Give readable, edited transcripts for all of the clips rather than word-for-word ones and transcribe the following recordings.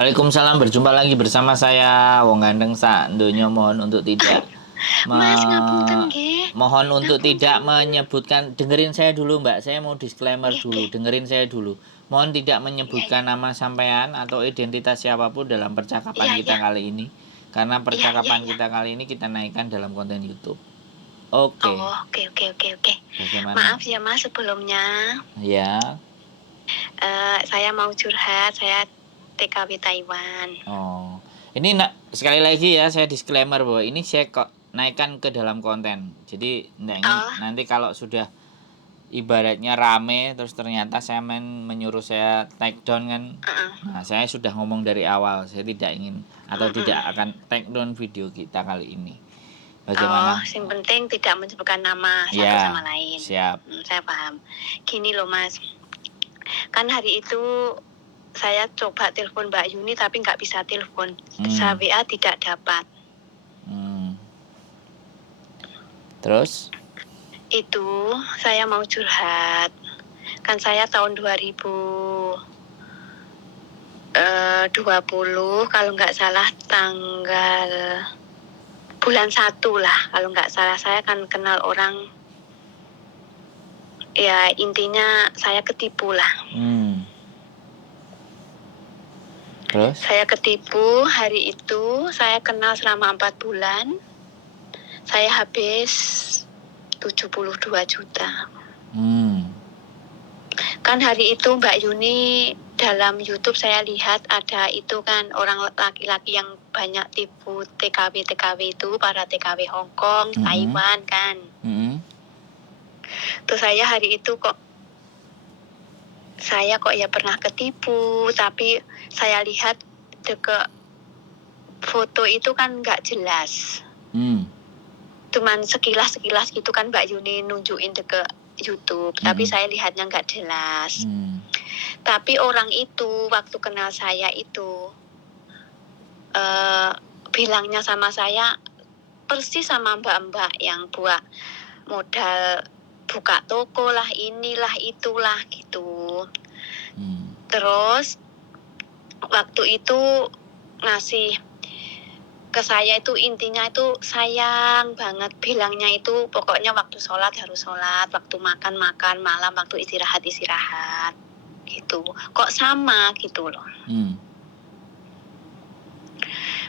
Waalaikumsalam, berjumpa lagi bersama saya Wong Gandeng sak donya Mas ngapunten nggih. mohon untuk Ngapunten. tidak menyebutkan. Dengerin saya dulu Mbak, saya mau disclaimer Nggih, dulu, nggih. dengerin saya dulu. Mohon tidak Iya, iya. menyebutkan nama sampean atau identitas siapapun dalam percakapan Iya, kita iya. kali ini, karena Iya, iya, percakapan iya. kita kali ini kita naikkan dalam konten YouTube. Oke, Oh, oke, oke, oke, oke. bagaimana? Maaf ya Mas sebelumnya. Ya. Saya mau curhat, saya TKW Taiwan. Oh, ini sekali lagi ya saya disclaimer bahwa ini saya kok naikkan ke dalam konten. Jadi nggak ingin Oh, nanti kalau sudah ibaratnya rame terus ternyata saya menyuruh saya take down kan. uh-uh. Nah, saya sudah ngomong dari awal saya tidak ingin atau tidak Mm-mm. akan take down video kita kali ini. Oh, Bagaimana? yang penting tidak menyebutkan nama satu sama Ya, lain. siap. Saya paham. Gini loh Mas, kan hari itu saya coba telepon Mbak Yuni tapi nggak bisa telepon. Bisa WA tidak dapat. Hmm. Terus? Itu saya mau curhat. Kan saya tahun 2020 kalau nggak salah tanggal bulan 1 lah kalau nggak salah, saya kan kenal orang, ya intinya saya ketipu lah. Terus? Saya ketipu. Hari itu saya kenal selama 4 bulan, saya habis 72 juta. Kan hari itu Mbak Yuni dalam YouTube saya lihat ada itu kan orang laki-laki yang banyak tipu TKW itu, para TKW Hong Kong, Taiwan kan. Terus saya hari itu saya ya pernah ketipu, tapi saya lihat deket foto itu kan nggak jelas. Cuman sekilas gitu kan Mbak Yuni nunjukin deket YouTube, tapi saya lihatnya nggak jelas. Tapi orang itu waktu kenal saya itu bilangnya sama saya persis sama mbak-mbak yang buat modal buka toko lah, inilah itulah gitu. Terus waktu itu ngasih ke saya itu intinya itu sayang banget, bilangnya itu pokoknya waktu sholat harus sholat, waktu makan malam, waktu istirahat gitu. Kok sama gitu loh.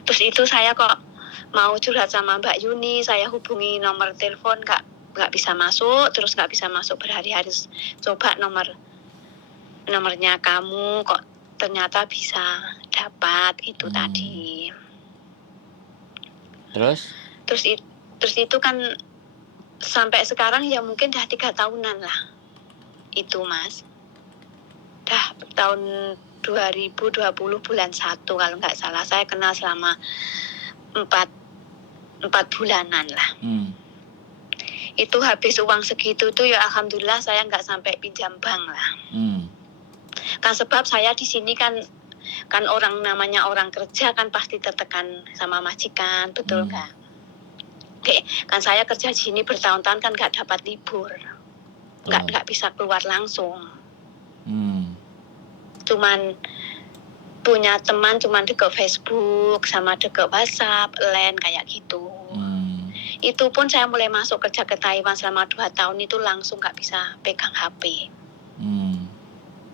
Terus itu saya kok mau curhat sama Mbak Yuni, saya hubungi nomor telepon nggak bisa masuk, terus nggak bisa masuk berhari-hari, coba nomornya kamu kok ternyata bisa dapat itu tadi. Terus itu kan sampai sekarang ya mungkin dah 3 tahunan lah itu Mas. Dah tahun 2020 bulan 1 kalau nggak salah, saya kenal selama 4 bulanan lah. Itu habis uang segitu tuh ya alhamdulillah saya nggak sampai pinjam bank lah. Kan sebab saya di sini kan orang namanya orang kerja kan pasti tertekan sama majikan, betul nggak? Oke, kan saya kerja di sini bertahun-tahun kan nggak dapat libur, nggak bisa keluar langsung. Cuman punya teman cuman deket Facebook sama deket WhatsApp, LINE kayak gitu. Itu pun saya mulai masuk kerja ke Taiwan selama 2 tahun itu langsung nggak bisa pegang HP.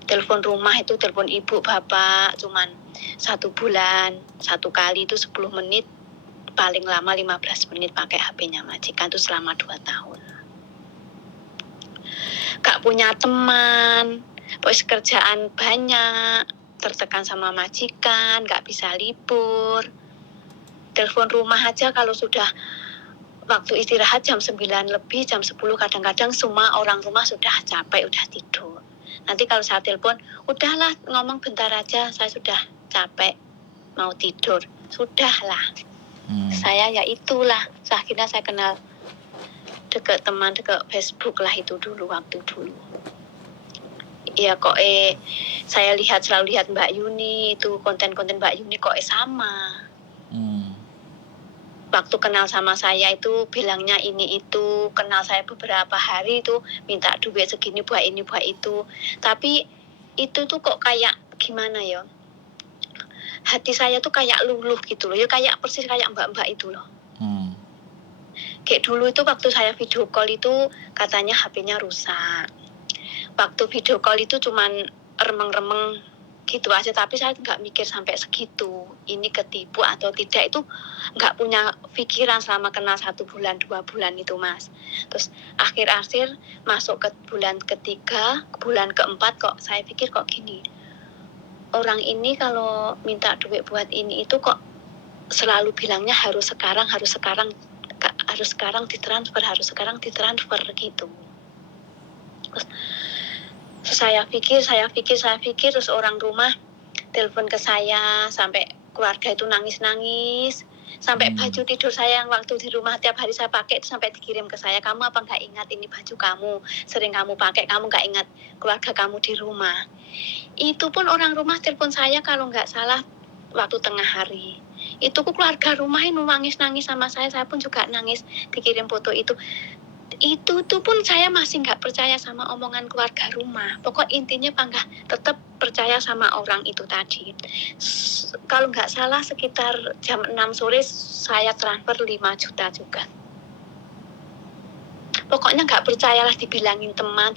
Telepon rumah itu telepon ibu bapak cuman 1 bulan 1 kali itu 10 menit, paling lama 15 menit pakai HP-nya majikan itu selama 2 tahun. Gak punya teman, pokoknya kerjaan banyak, tertekan sama majikan, gak bisa libur. Telepon rumah aja kalau sudah waktu istirahat jam 9 lebih, jam 10 kadang-kadang semua orang rumah sudah capek, udah tidur. Nanti kalau saya telepon, udahlah ngomong bentar aja, saya sudah capek, mau tidur. Sudahlah. Saya ya itulah, akhirnya saya kenal deket teman, deket Facebook lah itu dulu, waktu dulu. Ya kok saya selalu lihat Mbak Yuni, itu konten-konten Mbak Yuni kok sama. Waktu kenal sama saya itu bilangnya ini itu, kenal saya beberapa hari itu minta duit segini buat ini buat itu. Tapi itu tuh kok kayak gimana ya, hati saya tuh kayak luluh gitu loh, ya kayak persis kayak mbak-mbak itu loh. Kayak dulu itu waktu saya video call itu katanya HP-nya rusak. Waktu video call itu cuman remeng-remeng gitu aja, tapi saya nggak mikir sampai segitu. Ini ketipu atau tidak itu nggak punya pikiran selama kenal 1 bulan 2 bulan itu Mas. Terus akhir-akhir masuk ke bulan ketiga, bulan keempat kok saya pikir kok gini. Orang ini kalau minta duit buat ini itu kok selalu bilangnya harus sekarang ditransfer gitu. Terus saya pikir terus orang rumah telepon ke saya sampai keluarga itu nangis-nangis sampai baju tidur saya yang waktu di rumah tiap hari saya pakai itu sampai dikirim ke saya. Kamu apa nggak ingat ini baju kamu sering kamu pakai, kamu nggak ingat keluarga kamu di rumah? Itu pun orang rumah telepon saya kalau nggak salah waktu tengah hari. Itu keluarga rumah ini nangis-nangis sama saya pun juga nangis, dikirim foto itu tuh pun saya masih nggak percaya sama omongan keluarga rumah. Pokok intinya Panggah tetap percaya sama orang itu tadi. Kalau nggak salah sekitar jam 6 sore saya transfer 5 juta juga. Pokoknya nggak percayalah, dibilangin teman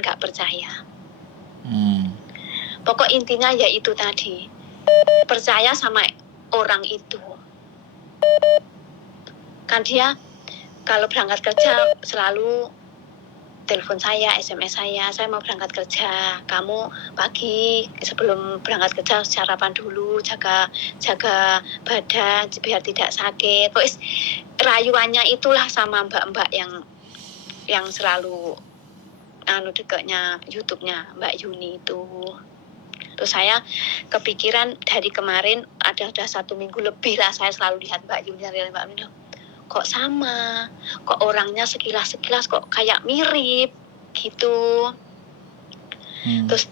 nggak percaya. Pokok intinya ya itu tadi, percaya sama orang itu. Kan dia kalau berangkat kerja selalu telepon saya, SMS saya mau berangkat kerja, kamu pagi sebelum berangkat kerja sarapan dulu, jaga badan biar tidak sakit. Pokoknya rayuannya itulah sama mbak-mbak yang selalu dekatnya YouTube-nya Mbak Yuni itu. Terus saya kepikiran dari kemarin ada 1 minggu lebih lah saya selalu lihat Mbak Yuni kok sama, kok orangnya sekilas kok kayak mirip gitu. Terus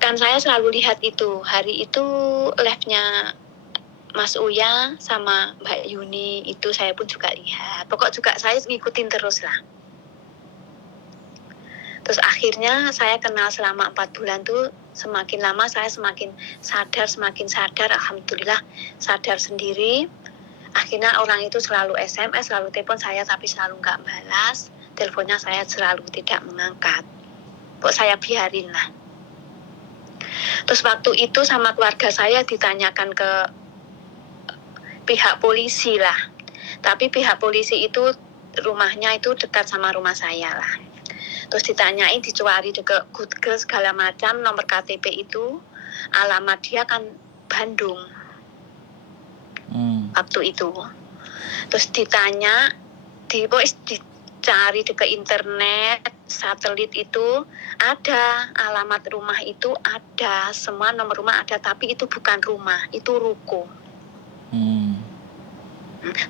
kan saya selalu lihat itu, hari itu live-nya Mas Uya sama Mbak Yuni itu saya pun juga lihat. Pokok juga saya ngikutin terus lah. Terus akhirnya saya kenal selama 4 bulan tuh semakin lama saya semakin sadar, alhamdulillah sadar sendiri. Akhirnya orang itu selalu SMS, selalu telepon saya tapi selalu nggak balas. Teleponnya saya selalu tidak mengangkat. Kok saya biarin lah. Terus waktu itu sama keluarga saya ditanyakan ke pihak polisi lah. Tapi pihak polisi itu rumahnya itu dekat sama rumah saya lah. Terus ditanyain, dicari ke Google segala macam, nomor KTP itu, alamat dia kan Bandung. Waktu itu. Terus ditanya, dicari ke internet, satelit itu ada, alamat rumah itu ada, semua nomor rumah ada, tapi itu bukan rumah, itu ruko.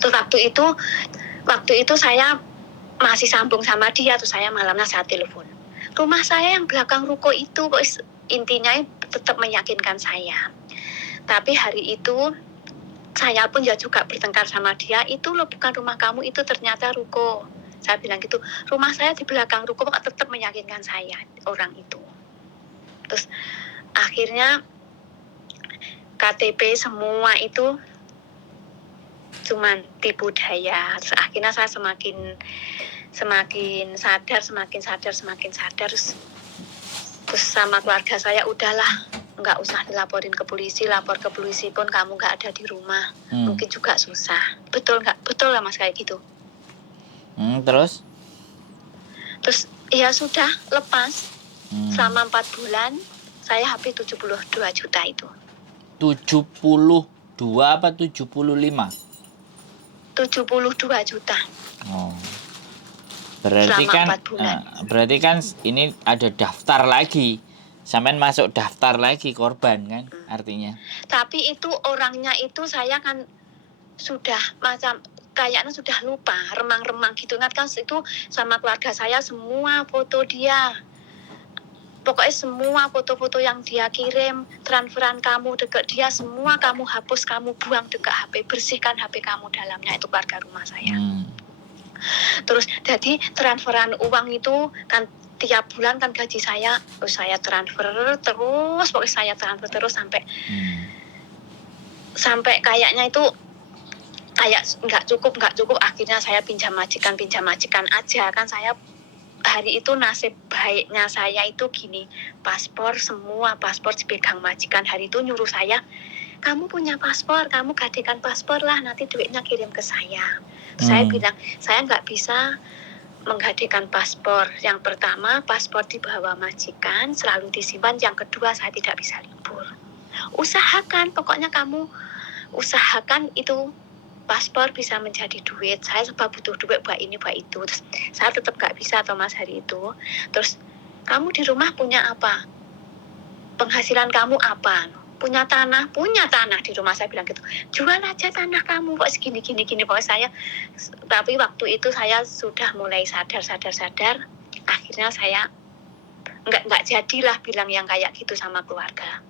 Terus waktu itu saya masih sambung sama dia, terus saya malamnya saya telepon. Rumah saya yang belakang ruko itu, intinya tetap meyakinkan saya. Tapi hari itu saya pun ya juga bertengkar sama dia, itu loh bukan rumah kamu, itu ternyata ruko. Saya bilang gitu, rumah saya di belakang ruko, kok tetap meyakinkan saya orang itu. Terus akhirnya KTP semua itu cuman tipu daya. Terus akhirnya saya semakin sadar, terus sama keluarga saya udahlah, nggak usah dilaporin ke polisi, lapor ke polisi pun kamu nggak ada di rumah, mungkin juga susah. Betul nggak? Betul lah Mas kayak gitu. Terus ya sudah lepas. Selama 4 bulan saya habis 72 juta itu. 72 apa 75? 72 juta. Oh. Berarti kan ini ada daftar lagi. Sampean masuk daftar lagi korban kan artinya. Tapi itu orangnya itu saya kan sudah macam kayaknya sudah lupa, remang-remang gitu. Ingat kan itu sama keluarga saya semua foto dia. Pokoknya semua foto-foto yang dia kirim, transferan kamu dekat dia, semua kamu hapus, kamu buang dekat HP, bersihkan HP kamu dalamnya, itu keluarga rumah saya. Terus jadi transferan uang itu kan tiap bulan kan gaji saya transfer terus, pokoknya saya transfer terus sampai kayaknya itu kayak nggak cukup, akhirnya saya pinjam majikan aja. Kan saya hari itu nasib baiknya saya itu gini, semua paspor dipegang majikan. Hari itu nyuruh saya, kamu punya paspor, kamu gadekan paspor lah, nanti duitnya kirim ke saya. Saya bilang, saya nggak bisa menggadekan paspor. Yang pertama, paspor dibawa majikan, selalu disimpan. Yang kedua, saya tidak bisa libur. Usahakan, pokoknya kamu usahakan itu paspor bisa menjadi duit. Saya sebab butuh duit buat ini, buat itu. Terus saya tetap gak bisa, Thomas, hari itu. Terus, kamu di rumah punya apa? Penghasilan kamu apa? Punya tanah di rumah. Saya bilang gitu, jual aja tanah kamu, kok segini. Pokoknya saya, tapi waktu itu saya sudah mulai sadar. Akhirnya saya nggak jadilah bilang yang kayak gitu sama keluarga.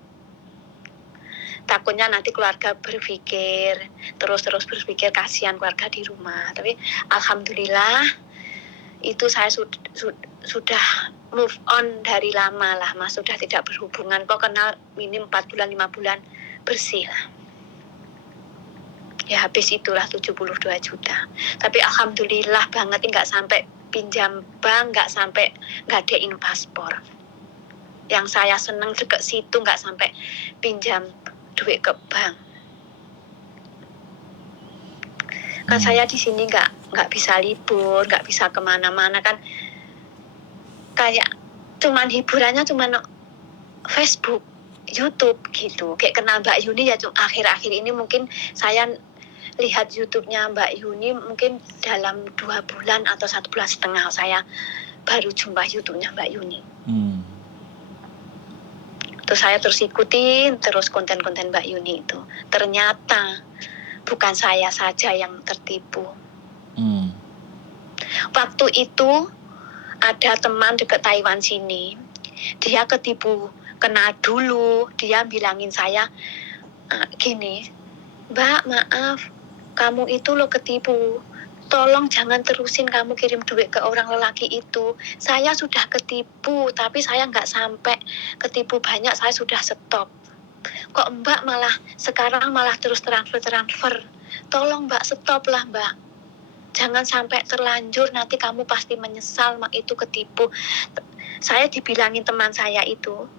Takutnya nanti keluarga berpikir terus berpikir kasihan keluarga di rumah. Tapi alhamdulillah itu saya sudah move on dari lama lah, Mas. Sudah tidak berhubungan, kok kenal minim 4 bulan 5 bulan bersih lah. Ya habis itulah 72 juta. Tapi alhamdulillah banget, nggak sampai pinjam bank, nggak sampai gadein paspor. Yang saya seneng deket situ, nggak sampai pinjam duit ke bank. Kan saya di sini nggak bisa libur, nggak bisa kemana-mana kan. Kayak cuman hiburannya cuman Facebook, YouTube gitu. Kayak kenal Mbak Yuni ya, akhir-akhir ini mungkin saya lihat YouTube-nya Mbak Yuni mungkin dalam 2 bulan atau 1,5 bulan saya baru jumpa YouTube-nya Mbak Yuni. Terus saya terus ikutin terus konten-konten Mbak Yuni itu. Ternyata bukan saya saja yang tertipu. Waktu itu ada teman dekat Taiwan sini, dia ketipu, kena dulu. Dia bilangin saya gini, Mbak maaf, kamu itu lo ketipu. Tolong jangan terusin kamu kirim duit ke orang lelaki itu. Saya sudah ketipu, tapi saya nggak sampai ketipu banyak, saya sudah stop. Kok Mbak sekarang malah terus transfer. Tolong Mbak, stop lah Mbak. Jangan sampai terlanjur, nanti kamu pasti menyesal, Mak, itu ketipu. Saya dibilangin teman saya itu,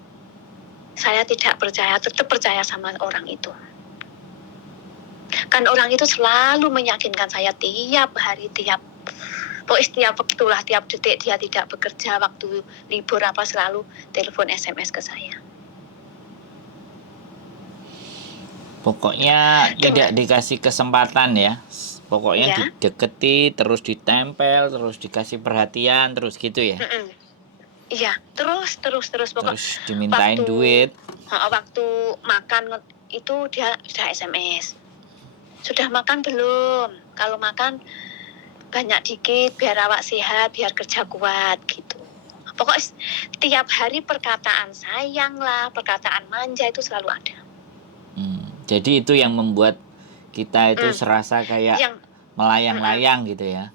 saya tidak percaya, tetap percaya sama orang itu. Kan orang itu selalu meyakinkan saya tiap hari, tiap waktulah, tiap detik dia tidak bekerja, waktu libur apa selalu telepon SMS ke saya. Pokoknya tidak dikasih kesempatan ya. Pokoknya dideketi, terus ditempel, terus dikasih perhatian, terus gitu ya. Iya, terus pokoknya. Terus dimintain duit. Waktu makan itu dia sudah SMS. Sudah makan belum? Kalau makan banyak dikit biar awak sehat, biar kerja kuat gitu. Pokoknya tiap hari perkataan sayang lah, perkataan manja itu selalu ada. Jadi itu yang membuat kita itu serasa kayak melayang-layang gitu ya.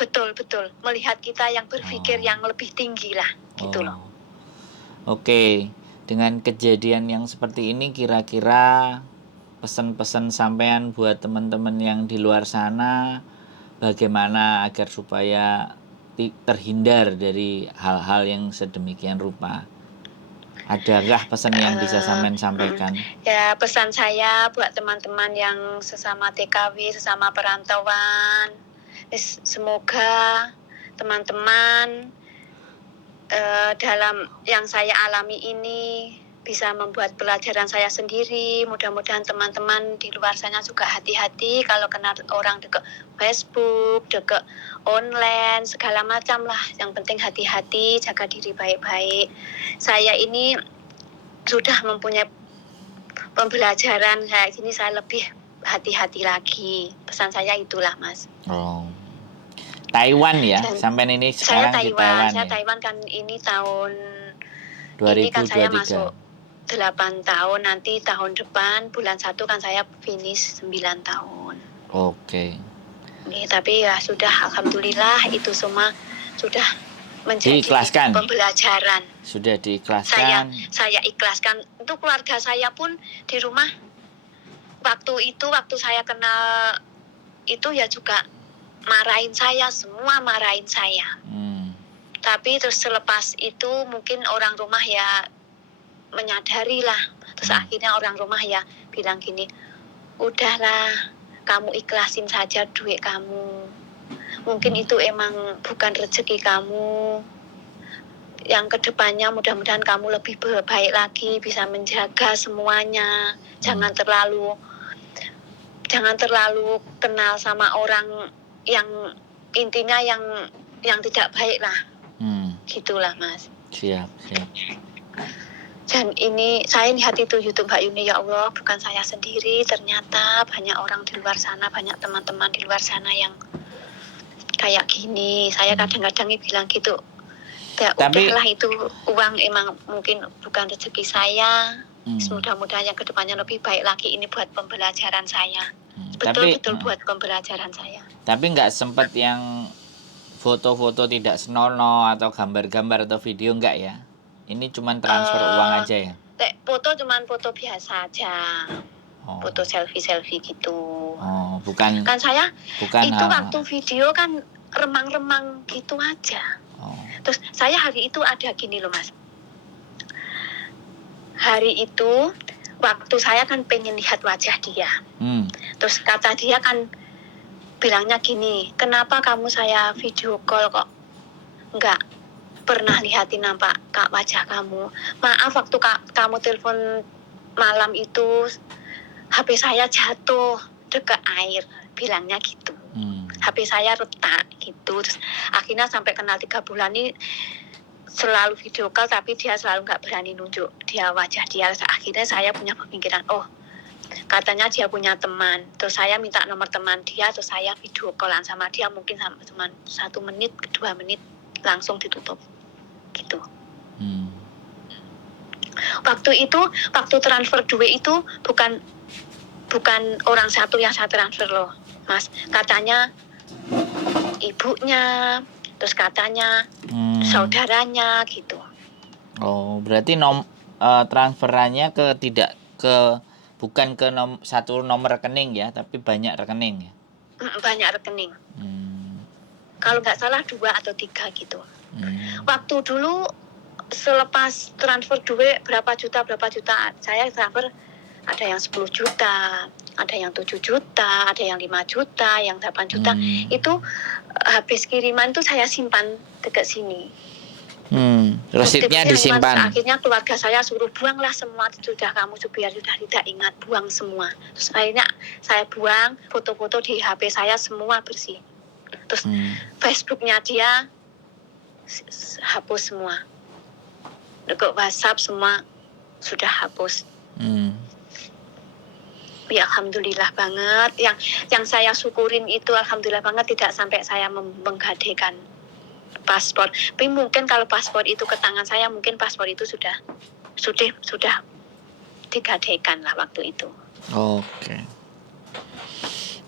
Betul. Melihat kita yang berpikir yang lebih tinggi lah gitu loh. Oke. Dengan kejadian yang seperti ini, kira-kira pesan-pesan sampean buat teman-teman yang di luar sana, bagaimana agar supaya terhindar dari hal-hal yang sedemikian rupa? Adakah pesan yang bisa sampean sampaikan? Ya, pesan saya buat teman-teman yang sesama TKW, sesama perantauan, semoga teman-teman dalam yang saya alami ini bisa membuat pelajaran saya sendiri. Mudah-mudahan teman-teman di luar sana juga hati-hati kalau kenal orang dekat Facebook, dekat online, segala macam lah. Yang penting hati-hati, jaga diri baik-baik. Saya ini sudah mempunyai pembelajaran kayak gini, saya lebih hati-hati lagi. Pesan saya itulah, Mas. Taiwan ya, sampai ini sekarang di Taiwan. Saya Taiwan kan ini tahun 2023. Ini kan saya masuk 8 tahun, nanti tahun depan bulan 1 kan saya finish 9 tahun. Oke. Tapi ya sudah, alhamdulillah itu semua sudah menjadi Diikhlaskan. pembelajaran. Sudah diikhlaskan. Saya ikhlaskan. Itu keluarga saya pun di rumah waktu saya kenal itu ya juga marahin saya, semua marahin saya. Tapi terus selepas itu mungkin orang rumah ya menyadari lah. Terus akhirnya orang rumah ya bilang gini, udahlah kamu ikhlasin saja duit kamu. Mungkin itu emang bukan rezeki kamu. Yang kedepannya mudah-mudahan kamu lebih baik lagi, bisa menjaga semuanya. Jangan terlalu kenal sama orang yang intinya yang tidak baik lah. Gitulah Mas. Siap. Dan ini saya lihat itu YouTube Mbak Yuni, ya Allah, bukan saya sendiri, ternyata banyak orang di luar sana, banyak teman-teman di luar sana yang kayak gini. Saya kadang-kadang bilang gitu, ya udahlah, itu uang emang mungkin bukan rezeki saya. Mudah-mudahan yang kedepannya lebih baik lagi, ini buat pembelajaran saya. Betul-betul buat pembelajaran saya. Tapi nggak sempat yang foto-foto tidak senonoh atau gambar-gambar atau video, enggak ya? Ini cuma transfer uang aja ya? Foto cuman foto biasa aja. Foto selfie gitu. Bukan. Kan saya itu waktu video kan remang-remang gitu aja. Terus saya hari itu ada gini loh Mas. Hari itu waktu saya kan pengen lihat wajah dia. Terus kata dia kan bilangnya gini, kenapa kamu saya video call kok nggak pernah lihatin nampak wajah kamu. Maaf, waktu kamu telepon malam itu HP saya jatuh dekat air, bilangnya gitu. HP saya retak gitu. Terus akhirnya sampai kenal 3 bulan ini selalu video call, tapi dia selalu nggak berani nunjuk dia wajah dia. Terus akhirnya saya punya pemikiran, katanya dia punya teman. Terus saya minta nomor teman dia, terus saya video callan sama dia, mungkin cuma 1 menit, 2 menit langsung ditutup gitu. Waktu transfer duit itu bukan orang satu yang saya transfer loh Mas, katanya ibunya, terus katanya saudaranya gitu. Berarti transferannya bukan ke satu nomor rekening ya, tapi banyak rekening ya? Banyak rekening. Kalau nggak salah 2 atau 3 gitu. Waktu dulu selepas transfer duit berapa juta, saya transfer ada yang 10 juta, ada yang 7 juta, ada yang 5 juta, yang 8 juta. Itu habis kiriman tuh saya simpan dekat sini. Resitnya disimpan. Akhirnya keluarga saya suruh buanglah semua, sudah kamu biar sudah tidak ingat, buang semua. Terus akhirnya saya buang, foto-foto di HP saya semua bersih. Terus Facebooknya dia hapus semua. Dekat WhatsApp semua sudah hapus. Ya alhamdulillah banget. Yang saya syukurin itu alhamdulillah banget tidak sampai saya menggadaikan paspor. Tapi mungkin kalau paspor itu ke tangan saya, mungkin paspor itu sudah digadaikan lah waktu itu. Oke.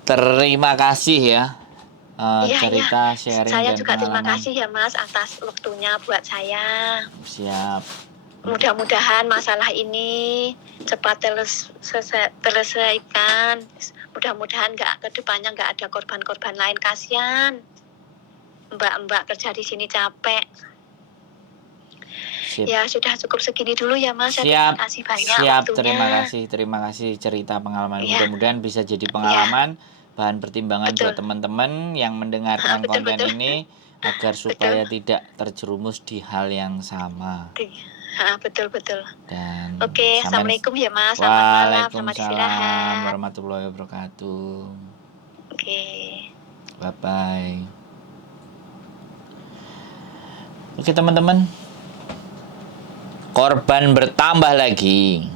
Terima kasih ya. Cerita sharing saya dan juga pengalaman. Terima kasih ya Mas atas waktunya buat saya. Siap. Mudah-mudahan masalah ini cepat terselesaikan. Mudah-mudahan kedepannya nggak ada korban-korban lain. Kasihan mbak-mbak kerja di sini capek. Sip. Ya sudah cukup segini dulu ya Mas. Siap. Terima kasih banyak waktunya. Terima kasih cerita pengalaman. Mudah-mudahan bisa jadi pengalaman, bahan pertimbangan buat teman-teman yang mendengarkan konten ini agar supaya tidak terjerumus di hal yang sama. Betul. Dan Oke, assalamualaikum ya Mas. Selamat malam, selamat istirahat. Waalaikumsalam warahmatullahi wabarakatuh. Oke. Bye-bye. Oke teman-teman, korban bertambah lagi.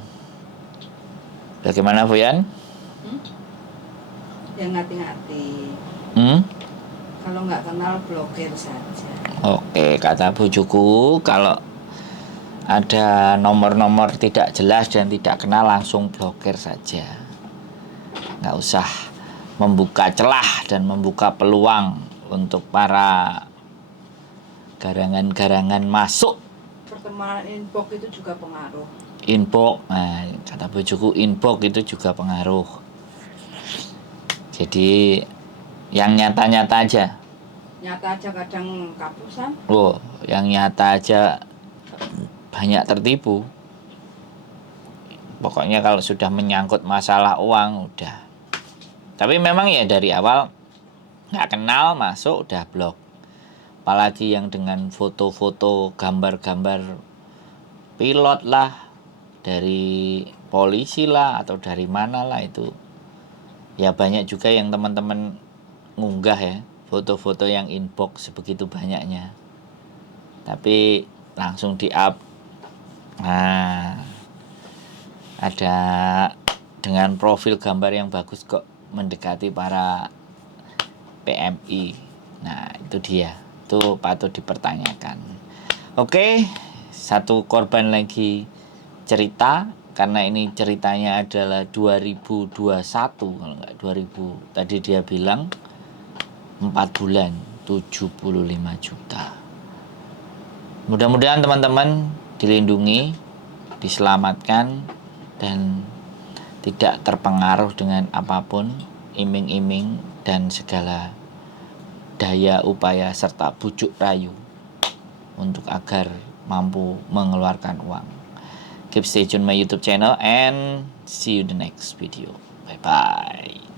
Bagaimana Fuyan? Yang hati-hati. Kalau nggak kenal blokir saja. Oke, kata bujuku, kalau ada nomor-nomor tidak jelas dan tidak kenal langsung blokir saja. Nggak usah membuka celah dan membuka peluang untuk para Garangan-garangan masuk. Pertemanan inbox itu juga pengaruh. Inbox, nah kata bojoku inbox itu juga pengaruh. Jadi yang nyata-nyata aja. Nyata aja kadang kapusan. Oh, yang nyata aja banyak tertipu. Pokoknya kalau sudah menyangkut masalah uang udah. Tapi memang ya dari awal nggak kenal masuk udah blok. Apalagi yang dengan foto-foto, gambar-gambar pilot lah, dari polisi lah atau dari mana lah itu. Ya banyak juga yang teman-teman ngunggah ya foto-foto yang inbox sebegitu banyaknya. Tapi langsung di-up. Nah, ada dengan profil gambar yang bagus kok mendekati para PMI. Nah, itu dia. Itu patut dipertanyakan. Oke, satu korban lagi cerita, karena ini ceritanya adalah 2021 kalau enggak 2000. Tadi dia bilang 4 bulan 75 juta. Mudah-mudahan teman-teman dilindungi, diselamatkan, dan tidak terpengaruh dengan apapun, iming-iming dan segala daya upaya serta bujuk rayu untuk agar mampu mengeluarkan uang. Keep stay tune my YouTube channel and see you in the next video. Bye bye.